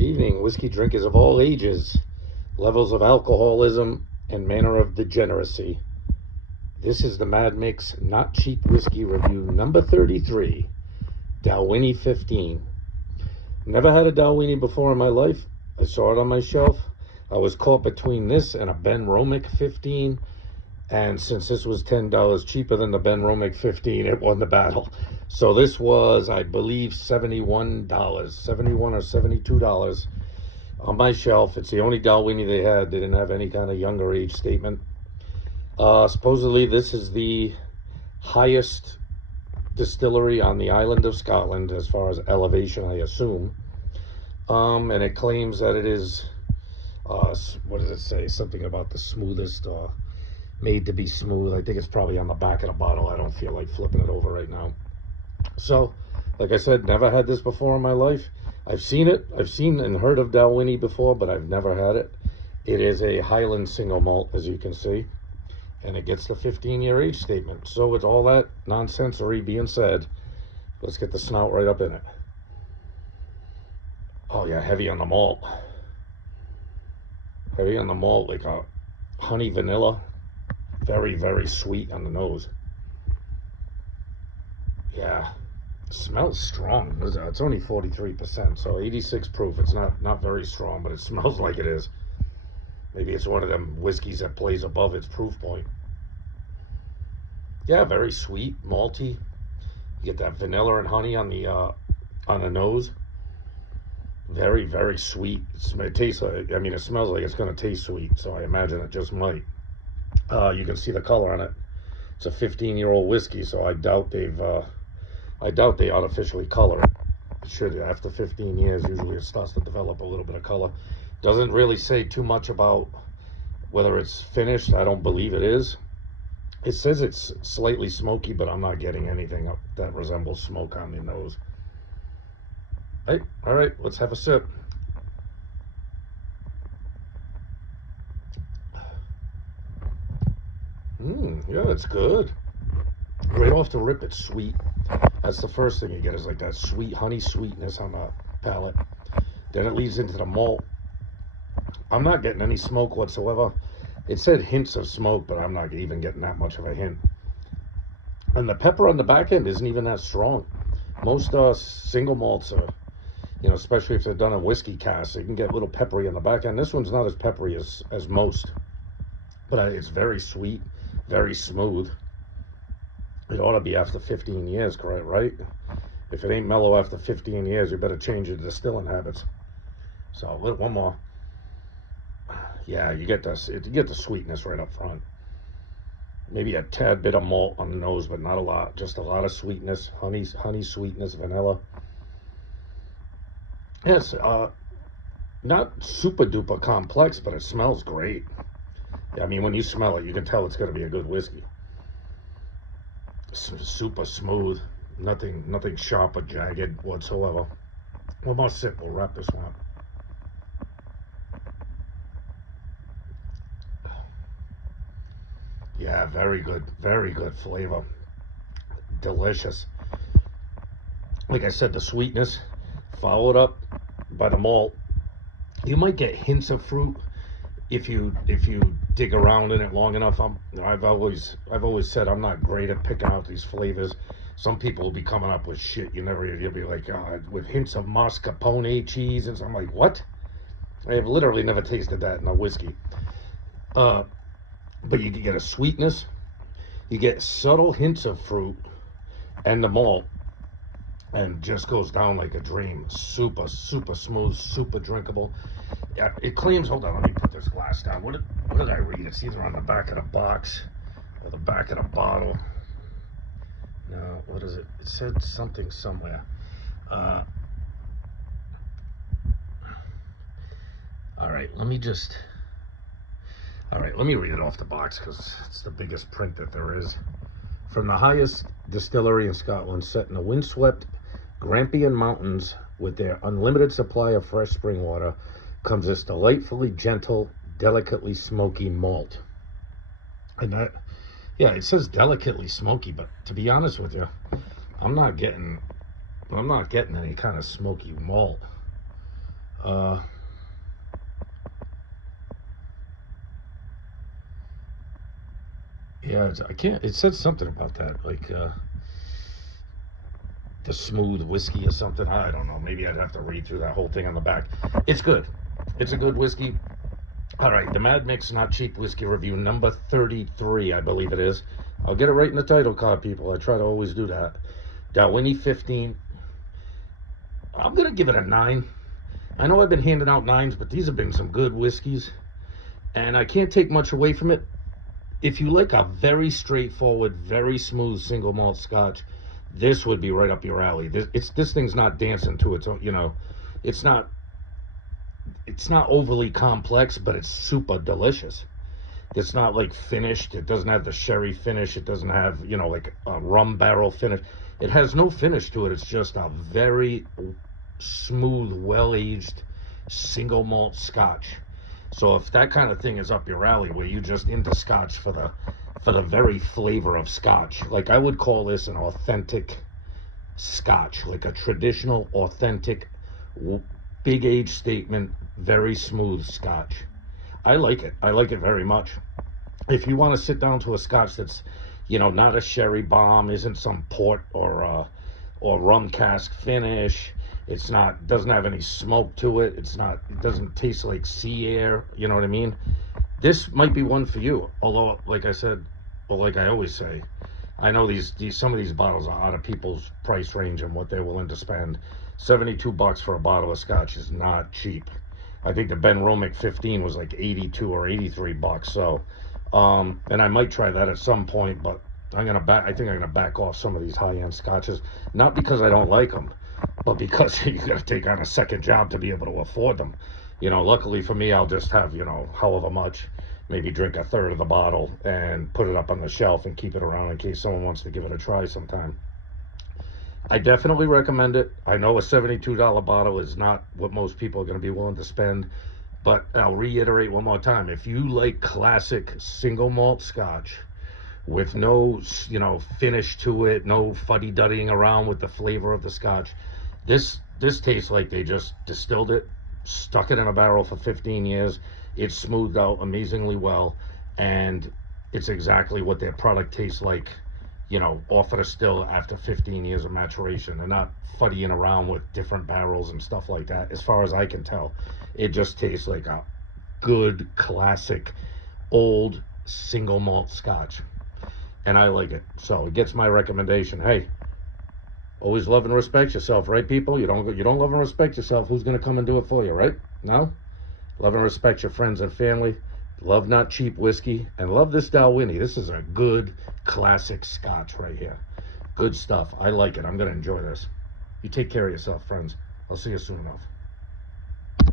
Good evening, whiskey drinkers of all ages, levels of alcoholism, and manner of degeneracy. This is the Mad Mix Not Cheap Whiskey Review number 33, Dalwhinnie 15. Never had a Dalwhinnie before in my life. I saw it on my shelf. I was caught between this and a Ben Romick 15, and since this was $10 cheaper than the Ben Romick 15, it won the battle. So this was, I believe, $71 or $72 on my shelf. It's the only Dalwhinnie they had. They didn't have any kind of younger age statement. Supposedly this is the highest distillery on the island of Scotland as far as elevation, I assume. And it claims that it is, what does it say? Something about the smoothest, made to be smooth. I think it's probably on the back of the bottle. I don't feel like flipping it over right now. So, like I said, never had this before in my life. I've seen it. I've seen and heard of Dalwhinnie before, but I've never had it. It is a Highland single malt, as you can see, and it gets the 15-year age statement. So with all that nonsensory being said, let's get the snout right up in it. Oh yeah, heavy on the malt. Heavy on the malt, like a honey vanilla. Very, very sweet on the nose. Yeah, smells strong. It's only 43%, so 86 proof. It's not very strong, but it smells like it is. Maybe it's one of them whiskeys that plays above its proof point. Yeah, very sweet, malty. You get that vanilla and honey on the nose. Very, very sweet. It tastes like, I mean, it smells like it's going to taste sweet, so I imagine it just might. You can see the color on it. It's a 15-year-old whiskey, so I doubt they artificially color it. It should. After 15 years, usually it starts to develop a little bit of color. Doesn't really say too much about whether it's finished. I don't believe it is. It says it's slightly smoky, but I'm not getting anything that resembles smoke on the nose. Hey, all right, let's have a sip. Yeah, it's good. Right off the rip, it's sweet. That's the first thing you get, is like that sweet honey sweetness on the palate. Then it leads into the malt. I'm not getting any smoke whatsoever. It said hints of smoke, but I'm not even getting that much of a hint. And the pepper on the back end isn't even that strong. Most single malts are, especially if they're done in whiskey casks, they can get a little peppery on the back end. This one's not as peppery as most, but it's very sweet, very smooth. It ought to be after 15 years, correct, right? If it ain't mellow after 15 years, you better change your distilling habits. So one more. Yeah, you get this. You get the sweetness right up front. Maybe a tad bit of malt on the nose, but not a lot. Just a lot of sweetness, honey sweetness, vanilla. Yes, not super duper complex, but it smells great. I mean, when you smell it, you can tell it's going to be a good whiskey. Super smooth, nothing sharp or jagged whatsoever. One more sip, we'll wrap this one up. Yeah, very good flavor. Delicious. Like I said, the sweetness followed up by the malt. You might get hints of fruit if you dig around in it long enough. I've always said I'm not great at picking out these flavors. Some people will be coming up with shit you'll be like, with hints of mascarpone cheese, and so I'm like, what? I have literally never tasted that in a whiskey. But you can get a sweetness, you get subtle hints of fruit, and the malt, and just goes down like a dream. Super smooth, super drinkable. Yeah, it claims, hold on, let me put this glass down. What did I read? It's either on the back of the box or the back of the bottle. No, what is it? It said something somewhere. All right, let me read it off the box because it's the biggest print that there is. From the highest distillery in Scotland, set in the windswept Grampian Mountains with their unlimited supply of fresh spring water, comes this delightfully gentle, delicately smoky malt. And that, yeah, it says delicately smoky, but to be honest with you, I'm not getting any kind of smoky malt. Uh, yeah, I can't. It said something about that, like the smooth whiskey or something. I don't know. Maybe I'd have to read through that whole thing on the back. It's good. It's a good whiskey. All right, the Mad Mix Not Cheap Whiskey Review number 33, I believe it is. I'll get it right in the title card, people. I try to always do that. Dalwhinnie 15. I'm going to give it a 9. I know I've been handing out 9s, but these have been some good whiskeys. And I can't take much away from it. If you like a very straightforward, very smooth single malt scotch, this would be right up your alley. This thing's not dancing to its own, it's not overly complex, but it's super delicious. It's not like finished. It doesn't have the sherry finish. It doesn't have, like a rum barrel finish. It has no finish to it. It's just a very smooth, well-aged single malt scotch. So if that kind of thing is up your alley, where you just into scotch for the very flavor of scotch, like I would call this an authentic scotch, like a traditional, authentic, big age statement, very smooth scotch. I like it. I like it very much. If you want to sit down to a scotch that's, not a sherry bomb, isn't some port or rum cask finish, doesn't have any smoke to it, it doesn't taste like sea air, you know what I mean? This might be one for you. Although, like I said, or like I always say, I know some of these bottles are out of people's price range and what they're willing to spend. $72 for a bottle of scotch is not cheap. I think the Ben Romick 15 was like 82 or 83 bucks. So, and I might try that at some point, but I think I'm gonna back off some of these high-end scotches, not because I don't like them, but because you got to take on a second job to be able to afford them. Luckily for me, I'll just have, however much, maybe drink a third of the bottle and put it up on the shelf and keep it around in case someone wants to give it a try sometime. I definitely recommend it. I know a $72 bottle is not what most people are going to be willing to spend, but I'll reiterate one more time. If you like classic single malt scotch with no, finish to it, no fuddy-duddying around with the flavor of the scotch, this tastes like they just distilled it, stuck it in a barrel for 15 years. It's smoothed out amazingly well, and it's exactly what their product tastes like, offered a still after 15 years of maturation. They're not fuddying around with different barrels and stuff like that. As far as I can tell, it just tastes like a good, classic, old single malt scotch, and I like it. So it gets my recommendation. Hey, always love and respect yourself, right, people? You don't love and respect yourself, who's going to come and do it for you, right? No? Love and respect your friends and family. Love not cheap whiskey, and love this Dalwhinnie. This is a good classic scotch right here. Good stuff. I like it. I'm going to enjoy this. You take care of yourself, friends. I'll see you soon enough.